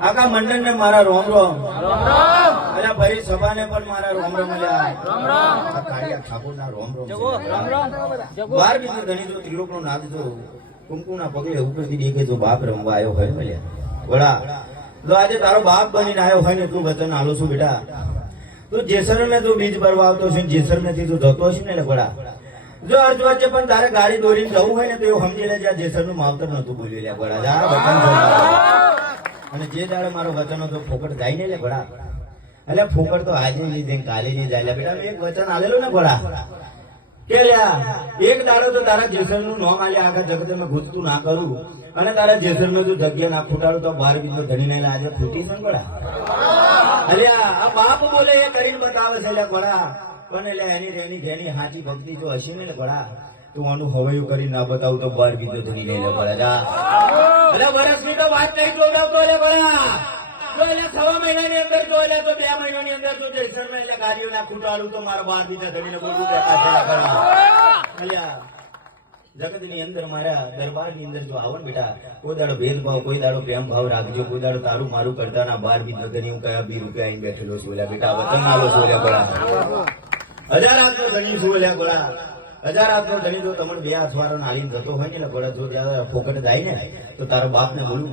આખા મંડળ ને મારા રોમ રોમ અરે ભરી સભા ને પણ મારા રોમ રોમ આ કાળિયા ઠાકોર ના રોમ રોમ બાર બીજું ધણી જો ત્રિલોક નો નાદ જો કુમકુ ના પગલે ઉપરથી દેખે જો બાપ રમવા આવ્યો હોય મળ્યા વડા જો આજે તારો બાપ બનીને આવ્યો હોય ને તું વચન આલો છું બેટા તું જેસર મેં તું બીજ ભરવા આવતો છે જેસર મેં તું જતો હશે ને વડા જો અર્ધ વચ્ચે પણ તારે ગાડી દોરીને જવું હોય ને તો એવું સમજી લે જ્યાં જેસર નું માવતર નતું બોલ્યું લે વડા જા વચન અને જે દાડે મારો વચન હતો ફોકટ જાય ને લે વડા એટલે ફોકટ તો આજે લીધે કાલે નહીં જાય બેટા મેં એક વચન આલેલું ને વડા કે એક દાડો તો તારા જેસર નું નામ આલ્યા આખા જગત મેં ગુજતું ના કરું અને તારા જેસર મેં તું જગ્યા ના ફૂટાડું તો બાર બીજો ધણી ને આજે ફૂટી છે ને વડા અલ્યા આ બાપ બોલે એ કરીને બતાવે છે લે વડા પણ એટલે એની જેની હાચી ભક્તિ જો હશે ને વડા તું આનું હવૈયું કરી ના બતાવું તો બાર બીજો ધણી લઈ લે વડા એટલે વર્ષની તો વાત નહીં જોડાવતો લે વડા જો એટલે 6 મહિનાની અંદર જો એટલે તો 2 મહિનાની અંદર જો જેસર માં એટલે ગાડીઓ ના ખૂટાડું તો મારા બાર બીજા ધણીને બોલવું અલ્યા જગત ની અંદર મારા દરબાર ની અંદર જો આવો ને બેટા કોઈ દાડો ભેદભાવ કોઈ દાડો પ્રેમ ભાવ રાખજો કોઈ દાડો તારું મારું કરતા ના બાર બીજ વગર હું કયા 2 રૂપિયા અહીં બેઠેલો છું ઓલા બેટા વતન આલો છું ઓલા બળા 1000 હાથ નો ધણી છું ઓલા બળા 1000 હાથ નો ધણી તો તમને 2 હાથ વાળો નાલીને જતો હોય ને એટલે બળા જો ત્યાં ફોકટ જાય ને તો તારો બાપ ને બોલું